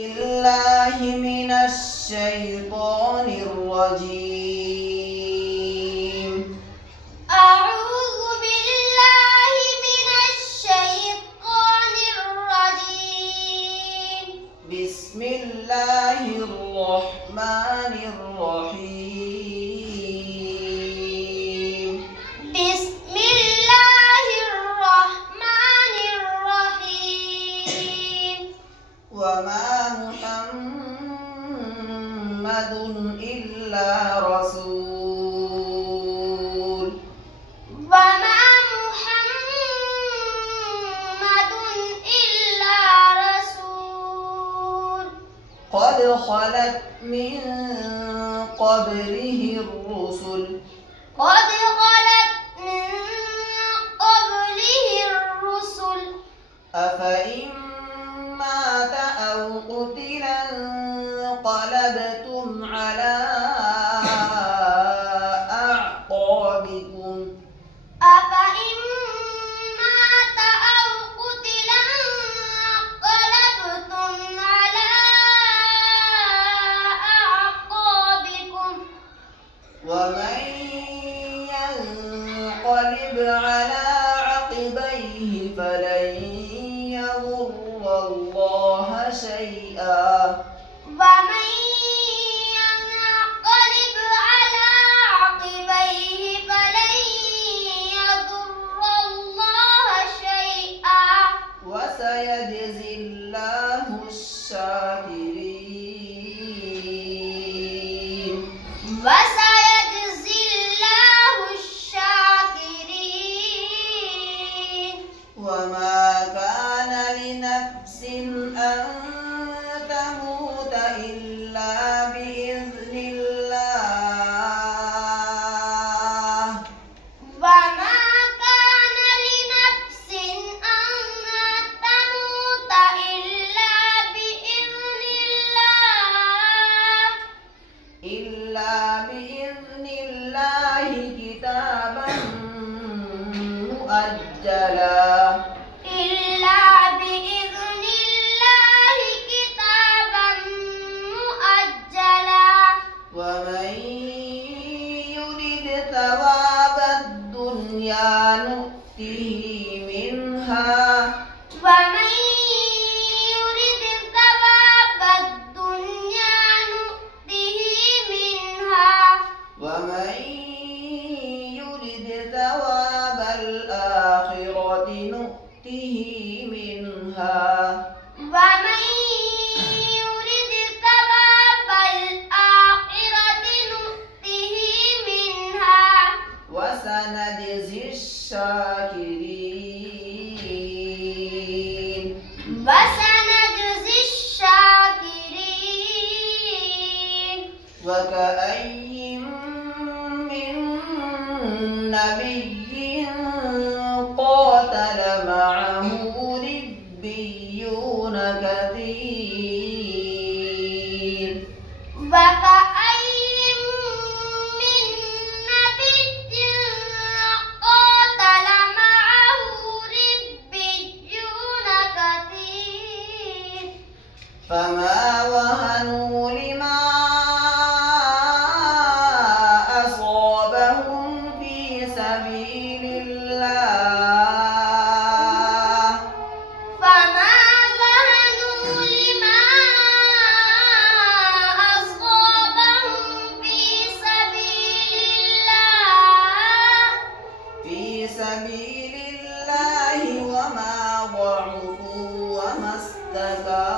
بالله من الشيطان الرجيم. أعوذ بالله من الشيطان الرجيم. بسم الله الرحمن الرحيم. بسم الله الرحمن الرحيم. وما محمد إلا رسول وما محمد إلا رسول قد خلت من قبله الرسل قد خلت من قبله الرسل أفإن مات أو قتل انقلبتم على أعقابكم أفإن مات أو قتل انقلبتم على أعقابكم ومن ينقلب على عقبيه فلن يضر الله شيئا ومن ينقلب على عقبيه فلن يضر الله شيئا وسيجزي الله الشاكرين. وسيجزي الله الشاكرين. وما كان لنفس أن تموت إلا بإذن الله وما كان لنفس أن تموت إلا بإذن الله كتابا مؤجلا إلا بإذن الله كتابا مؤجلا. ومن يرد ثواب الدنيا نؤته منها ومن يرد ثواب الدنيا نؤته منها ومن يرد ثواب الآخرة نؤته منها ومن يرد ثواب الآخرة نؤته منها وسنجزي الشاكرين. وسنجزي الشاكرين. وكأي من نبي قاتل معه ربيون كثير وكأي من نبي قاتل معه ربيون كثير فما وهنوا لما أصابهم في سبيل الله فما وهنوا لما أصابهم في سبيل الله وما ضعفوا وما استكانوا